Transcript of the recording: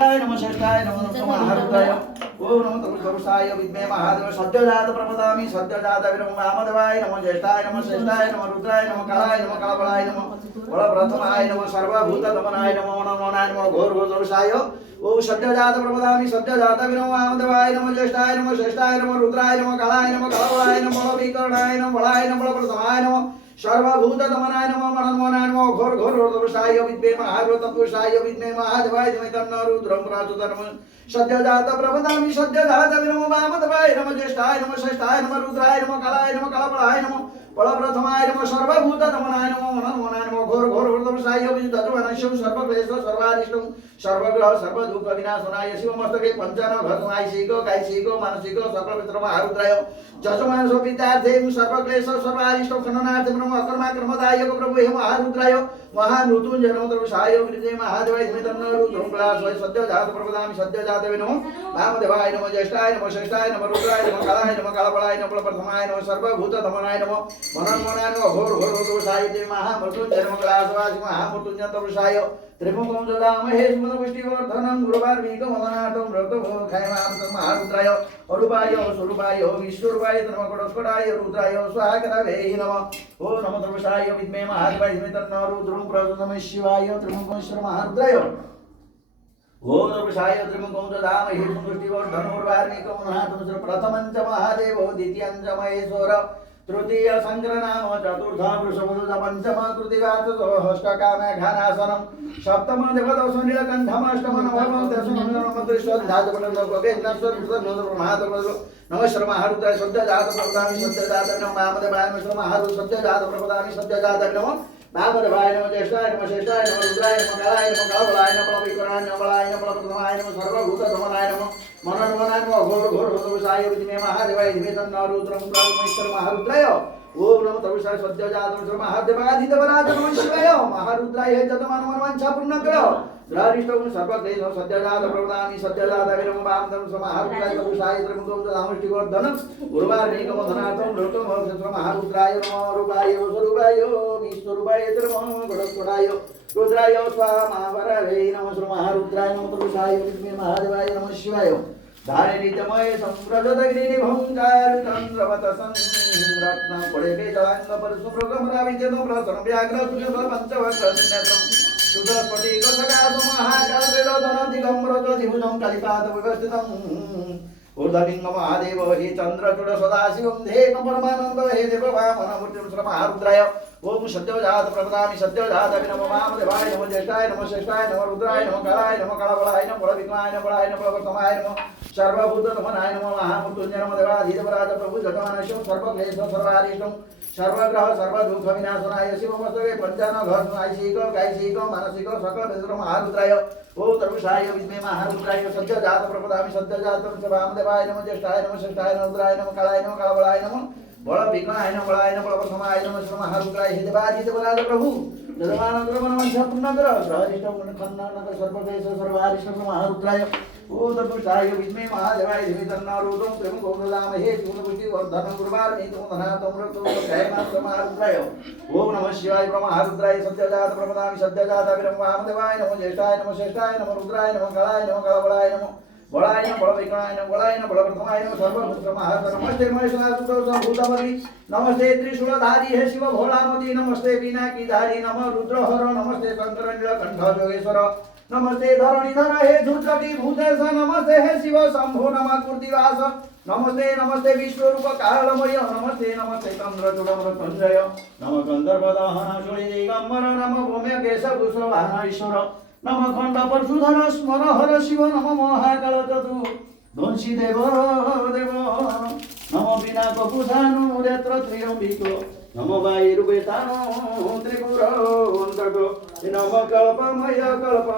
नमः श्रेष्ठाय नमः महारुद्राय ओम नमः तरुषाय विद्महे महादेव सत्यजात प्रपदामि सत्यजात विरम वामदेवाय नमः ज्येष्ठाय नमः श्रेष्ठाय नमः रुद्राय नमः कालाय नमः कालबलाय नमः बलप्रथमाय नमः सर्वभूत दमनाय नमो नमो नमो घोर तरुषाय ओम सत्यजात प्रपदामि सत्यजात विरम वामदेवाय नमः ज्येष्ठाय नमः श्रेष्ठाय नमः रुद्राय नमः कालाय नमः कालबलाय नमः बलविकरणाय नमः बलाय नमः बलप्रथमाय नमः सर्वभूत दमनाय नमो नमो नमो घोर घोर तरुषाय विद्महे महारुद्राय विद्महे महादेवाय धीमहि तन्नो रुद्रं प्रचोदयात् सत्यजात प्रपदामि सत्यजात विरम वामदेवाय नमः ज्येष्ठाय नमः श्रेष्ठाय नमः रुद्राय नमः कालाय नमः कालबलाय नमः बलप्रथमाय नमः सर्वभूत दमनाय नमो नमो घोर घोर तरुषाय विद्महे सर्वक्लेश सर्वारिष्टं सर्वग्रह सर्वदुःख विनाशनाय शिवमस्तके पंचानन कायिक मानसिक सकल पितर महारुद्राय जजमान विद्यार्थे सर्वक्लेश सर्वारिष्टं खननार्थे ब्रह्म अकर्मा कर्मदायक प्रभु हे महारुद्राय महामृत्युंजय नमो तरुषाय विद्महे महादेवाय धीमहि तन्नो रुद्रं प्रचोदयात् सत्यजात प्रपदामि सत्यजात नमो वामदेवाय नमः ज्येष्ठाय नमः श्रेष्ठाय नमः रुद्राय नमः कालाय नमः कालबलाय नमः बलप्रथमाय नमः सर्वभूत दमनाय नमः मनोन्मनाय नमः घोर घोर तरुषाय महामृत्युंजय नमो कैलासवासी महामृत्युंजय तरुषाय त्रिमुखं ददामहे स्मृतपुष्टिवर्धनं गुरुवार्मीकमदनाथं व्रतभोखैमां महारुद्राय अरूपाय स्वरूपाय विश्वरूपाय नमः रुद्राय स्वाहाकरवे नमः ओम नमः तरुषाय विद्महे महादेवाय धीमहि तन्नो रुद्रं प्रचोदयात् शिवाय त्रिमुखेश्वर महारुद्राय ओम तरुषाय त्रिमुखं ददामहे स्मृतपुष्टिवर्धनं गुरुवार्मीकमदनाथं प्रथमं च महादेवो द्वितीयं च महेश्वर तृतीय संग्रनाम चतुर्थ वृषभध्वज पंचम तृतीयाष्टकामेघानासनम सप्तम देवदश नीलकंठम अष्टम नवम दशम नमः श्री महारुद्राय सत्यजात प्रपदामि सत्यजात नमः वामदेवाय नमः श्री महारुद्र सत्यजात प्रपदामि सत्यजात नमः वामदेवाय नमः ज्येष्ठाय नमः श्रेष्ठाय नमः रुद्राय नमः कालाय नमः कालबलाय नमः बलविकरणाय नमः बलाय नमः बलप्रथमाय नमः सर्वभूत दमनाय नमः मनोन्मनाय नमः घोर घोर तरुषाय विद्महे महादेवाय धीमहि तन्नो रुद्रं प्रचोदयात् महारुद्राय ओम नमः तरुषाय सत्यजात नमः महादेवाधिदेवराज नमः शिवाय महारुद्राय जतमान मनवांछा पूर्ण करो द्वारिष्टं सर्वक्लेश सत्यजात प्रपदामि सत्यजात विरम वामदेवाय महारुद्राय तरुषाय त्रिमुखं ददामष्टिवर्धनं गुरुवार्मीकमदनाथं व्रतभोक्षं महारुद्राय नमः रूपाय स्वरूपाय विश्वरूपाय नमः गणस्पदाय रुद्राय स्वाहावरवे नमः श्री महारुद्राय नमः तरुषाय विद्महे महादेवाय नमः शिवाय धारिणीतमय संप्रदग्निभं चारुचन्द्रवत संरत्न पड़े जलांग परशुभृगं राविजनो प्रसन्न व्याघ्र सुजल पंचवक्त्रनेत्रं सुदस्फटिक सकाश महाकाल वेदोदन दिगंबर दिभुजं कलिपाद व्यवस्थितम् ऊर्ध्वलिंग महादेव हे चंद्रचूड़ सदाशिवं हे परमानंद हे देव वामन मूर्तिं श्री महारुद्राय ओम सत्यजात प्रपदामि सत्यजात नमः वामदेवाय नमः ज्येष्ठाय नमः श्रेष्ठाय नमः रुद्राय नमः कालाय नमः कालबलाय नमः बलविकरणाय नमः बलाय नमः बलप्रथमाय नमः सर्वभूत दमनाय नमः महामृत्युंजय नमः देवाधिदेवराज प्रभु जगन्नाथं सर्वक्लेश सर्वारिष्टं सर्वग्रह सर्वदुःख विनाशनाय शिवमस्तके पंचानन कायिक मानसिक सकल पितर महारुद्राय ओम तरुषाय विद्महे महारुद्राय सत्यजात प्रपदामि सत्यजात वामदेवाय नमः ज्येष्ठाय नमः श्रेष्ठाय नमः रुद्राय नमः कालाय नमः कालबलाय नमः बलविकरणाय नमः बलाय नमः बलप्रथमाय नमः श्री महारुद्राय हे देवाधिदेवराज प्रभु जगन्नाथ मनवांछा पूर्ण करो सर्वारिष्टं खन्नानक सर्वक्लेश सर्वारिष्टं महारुद्राय ओम तरुषाय विद्महे महादेवाय धीमहि तन्नो रुद्रं प्रचोदयात् ददामहे स्मृतपुष्टिवर्धनं गुरुवार्मीकमदनाथं व्रतभोक्षं महारुद्राय ओम नमः शिवाय महारुद्राय सत्यजात प्रपदामि सत्यजात विरम वामदेवाय नमः ज्येष्ठाय नमः श्रेष्ठाय नमः रुद्राय नमः कालाय नमः कालबलाय नमः बलाय नमः बलविकरणाय नमः बलाय नमः बलप्रथमाय नमः सर्वभूत महारुद्राय नमस्ते महेश्वराय नमस्ते त्रिशूलधारी हे शिव भोलामती नमस्ते पिनाकीधारी नमः रुद्रहर नमस्ते शंकर नीलकंठ जोगेश्वर नमस्ते धरणीधर हे धूर्जटी भूतेश नमस्ते हे शिव शंभो नमः कीर्तिवास नमस्ते नमस्ते विश्वरूप कालमय नमस्ते नमस्ते चंद्रचूड़ मृत्युंजय नमः गंधर्वदहन सुरी दिगंबर नमः भूम्य केशभूषण ईश्वर नमः खंड परशुधर स्मर हर शिव नमः महाकाल चतु ध्वंसी देव देव नमः पिनाकभूषाणु नेत्र त्र्यंबिको नमः वायुर्वेदानो त्रिपुर नमः कल्पमय कल्प